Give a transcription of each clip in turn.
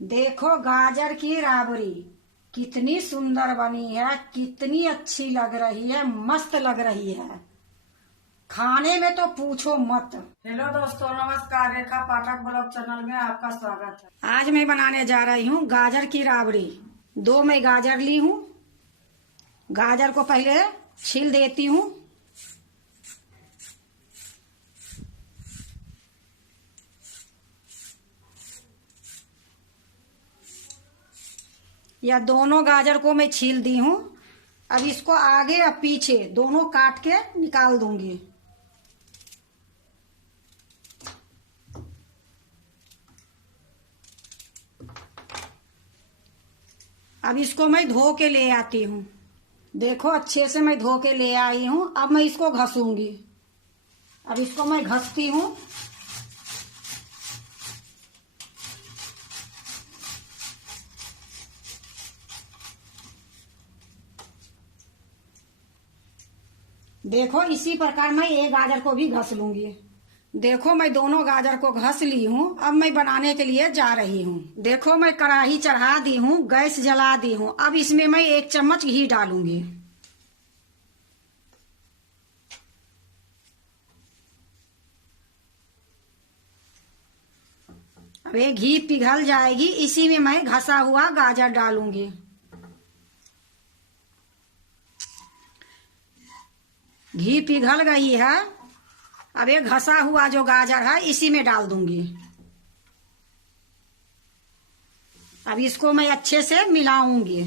देखो गाजर की राबड़ी कितनी सुंदर बनी है, कितनी अच्छी लग रही है, मस्त लग रही है। खाने में तो पूछो मत। हेलो दोस्तों, नमस्कार। रेखा पाठक ब्लॉग चैनल में आपका स्वागत है। आज मैं बनाने जा रही हूँ गाजर की राबड़ी। दो मैं गाजर ली हूँ। गाजर को पहले छील देती हूँ। या दोनों गाजर को मैं छील दी हूँ। अब इसको आगे और पीछे दोनों काट के निकाल दूंगी। अब इसको मैं धो के ले आती हूँ। देखो अच्छे से मैं धो के ले आई हूँ। अब मैं इसको घसूंगी। अब इसको मैं घसती हूँ। देखो इसी प्रकार मैं एक गाजर को भी घस लूंगी। देखो मैं दोनों गाजर को घस ली हूँ। अब मैं बनाने के लिए जा रही हूँ। देखो मैं कढ़ाई चढ़ा दी हूँ, गैस जला दी हूँ। अब इसमें मैं 1 चम्मच घी डालूंगी। अब ये घी पिघल जाएगी, इसी में मैं घसा हुआ गाजर डालूंगी। घी पिघल गई है। अब ये घसा हुआ जो गाजर है इसी में डाल दूंगी। अब इसको मैं अच्छे से मिलाऊंगी।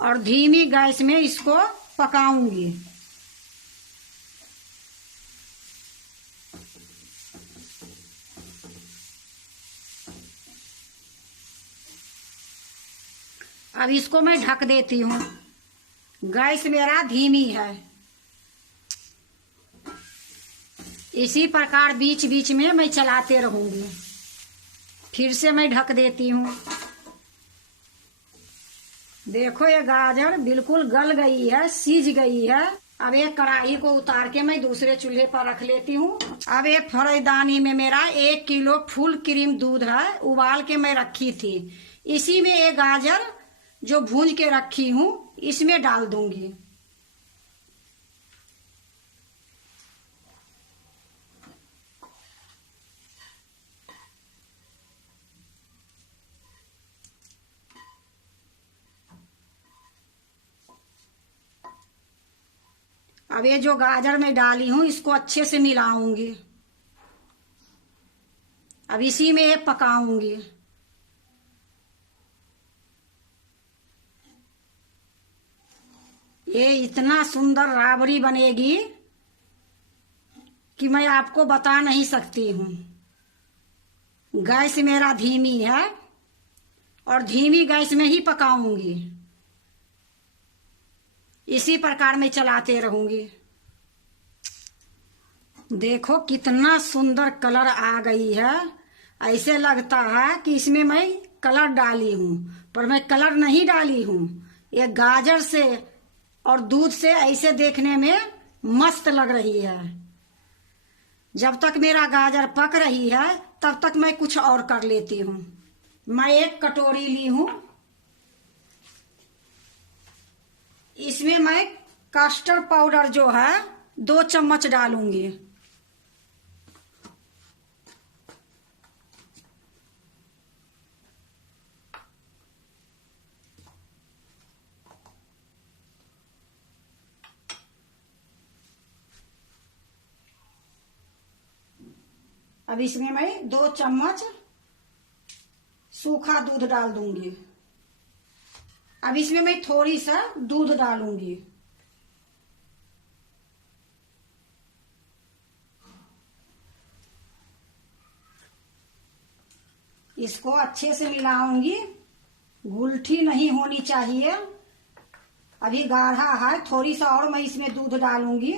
और धीमी गैस में इसको पकाऊंगी। अब इसको मैं ढक देती हूँ। गैस मेरा धीमी है। इसी प्रकार बीच बीच में मैं चलाते रहूंगी। फिर से मैं ढक देती हूँ। देखो ये गाजर बिल्कुल गल गई है, सीज गई है। अब एक कढ़ाई को उतार के मैं दूसरे चूल्हे पर रख लेती हूँ। अब एक फरदानी में मेरा 1 किलो फुल क्रीम दूध है, उबाल के मैं रखी थी। इसी में ये गाजर जो भूंज के रखी हूँ इसमें डाल दूंगी। अब ये जो गाजर में डाली हूँ इसको अच्छे से मिलाऊंगी। अब इसी में ये पकाऊंगी। ये इतना सुंदर राबड़ी बनेगी कि मैं आपको बता नहीं सकती हूँ। गैस मेरा धीमी है और धीमी गैस में ही पकाऊंगी। इसी प्रकार मैं चलाते रहूंगी। देखो कितना सुंदर कलर आ गई है। ऐसे लगता है कि इसमें मैं कलर डाली हूँ, पर मैं कलर नहीं डाली हूँ। ये गाजर से और दूध से ऐसे देखने में मस्त लग रही है। जब तक मेरा गाजर पक रही है तब तक मैं कुछ और कर लेती हूँ। मैं एक कटोरी ली हूँ। इसमें मैं कस्टर्ड पाउडर जो है 2 चम्मच डालूंगी। अब इसमें मैं 2 चम्मच सूखा दूध डाल दूंगी। अब इसमें मैं थोड़ी सा दूध डालूंगी। इसको अच्छे से मिलाऊंगी। गुलठी नहीं होनी चाहिए। अभी गाढ़ा है, थोड़ी सा और मैं इसमें दूध डालूंगी।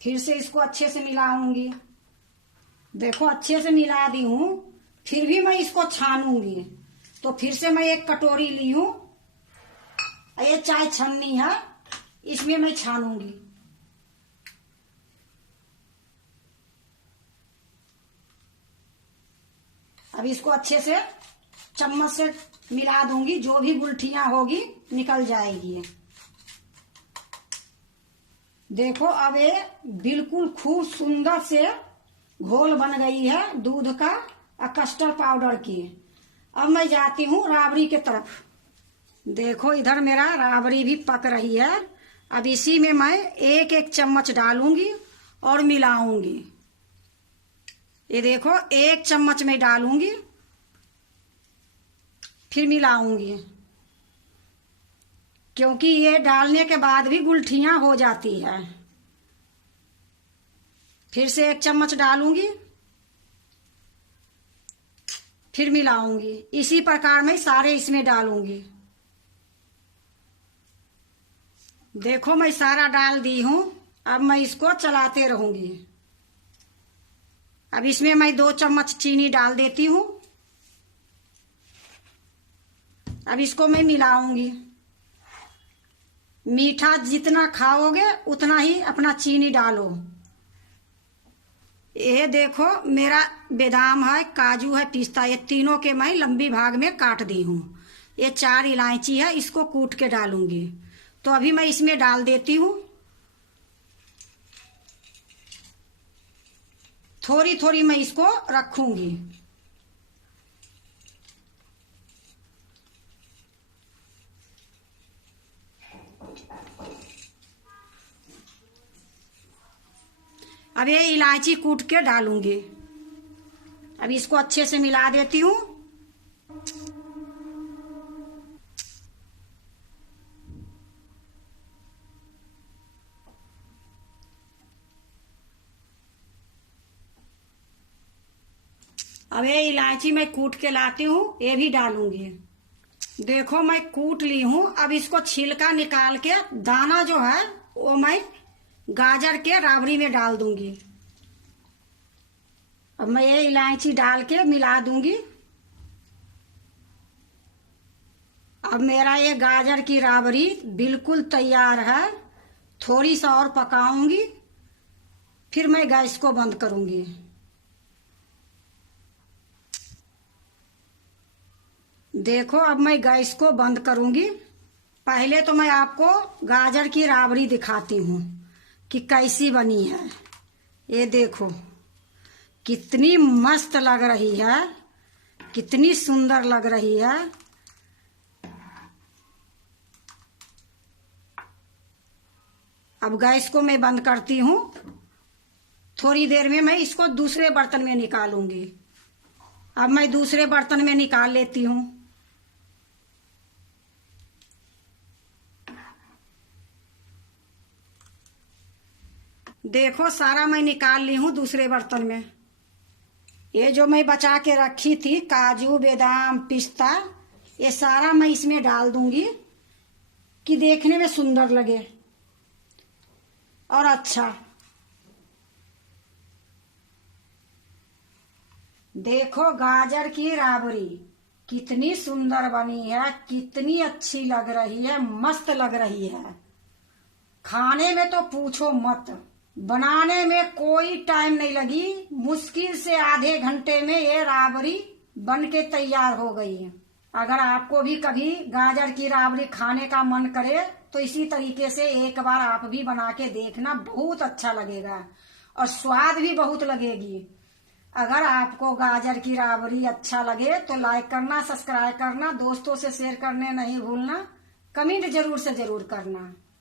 फिर से इसको अच्छे से मिलाऊंगी। देखो अच्छे से मिला दी हूँ। फिर भी मैं इसको छानूंगी। तो फिर से मैं एक कटोरी ली हूँ। ये चाय छन्नी है, इसमें मैं छानूंगी। अब इसको अच्छे से चम्मच से मिला दूंगी, जो भी गुलठियां होगी निकल जाएगी। देखो अब ये बिल्कुल खूब सुंदर से घोल बन गई है दूध का और कस्टर्ड पाउडर की। अब मैं जाती हूँ राबड़ी के तरफ। देखो इधर मेरा राबड़ी भी पक रही है। अब इसी में मैं एक एक चम्मच डालूंगी और मिलाऊंगी। ये देखो एक चम्मच में डालूंगी, फिर मिलाऊंगी, क्योंकि ये डालने के बाद भी गुलठियां हो जाती है। फिर से एक चम्मच डालूंगी, फिर मिलाऊंगी। इसी प्रकार मैं सारे इसमें डालूंगी। देखो मैं सारा डाल दी हूं। अब मैं इसको चलाते रहूंगी। अब इसमें मैं 2 चम्मच चीनी डाल देती हूं। अब इसको मैं मिलाऊंगी। मीठा जितना खाओगे उतना ही अपना चीनी डालो। ये देखो मेरा बादाम है, काजू है, पिस्ता, ये तीनों के मैं लंबी भाग में काट दी हूँ। ये 4 इलायची है, इसको कूट के डालूंगी। तो अभी मैं इसमें डाल देती हूँ। थोड़ी थोड़ी मैं इसको रखूंगी। अब ये इलायची कूट के डालूंगी। अब इसको अच्छे से मिला देती हूँ। अब ये इलायची मैं कूट के लाती हूँ, ये भी डालूंगी। देखो मैं कूट ली हूँ। अब इसको छिलका निकाल के दाना जो है वो मैं गाजर के राबड़ी में डाल दूंगी। अब मैं ये इलायची डाल के मिला दूंगी। अब मेरा ये गाजर की राबड़ी बिल्कुल तैयार है। थोड़ी सा और पकाऊंगी, फिर मैं गैस को बंद करूंगी। देखो अब मैं गैस को बंद करूंगी। पहले तो मैं आपको गाजर की राबड़ी दिखाती हूँ कि कैसी बनी है। ये देखो कितनी मस्त लग रही है, कितनी सुंदर लग रही है। अब गैस को मैं बंद करती हूँ। थोड़ी देर में मैं इसको दूसरे बर्तन में निकालूंगी। अब मैं दूसरे बर्तन में निकाल लेती हूँ। देखो सारा मैं निकाल ली हूँ दूसरे बर्तन में। ये जो मैं बचा के रखी थी काजू, बादाम, पिस्ता, ये सारा मैं इसमें डाल दूंगी कि देखने में सुंदर लगे और अच्छा। देखो गाजर की राबड़ी कितनी सुंदर बनी है, कितनी अच्छी लग रही है, मस्त लग रही है। खाने में तो पूछो मत, बनाने में कोई टाइम नहीं लगी। मुश्किल से आधे घंटे में ये राबड़ी बन के तैयार हो गई है। अगर आपको भी कभी गाजर की राबड़ी खाने का मन करे तो इसी तरीके से एक बार आप भी बना के देखना, बहुत अच्छा लगेगा और स्वाद भी बहुत लगेगी। अगर आपको गाजर की राबड़ी अच्छा लगे तो लाइक करना, सब्सक्राइब करना, दोस्तों से शेयर करने नहीं भूलना, कमेंट जरूर से जरूर करना।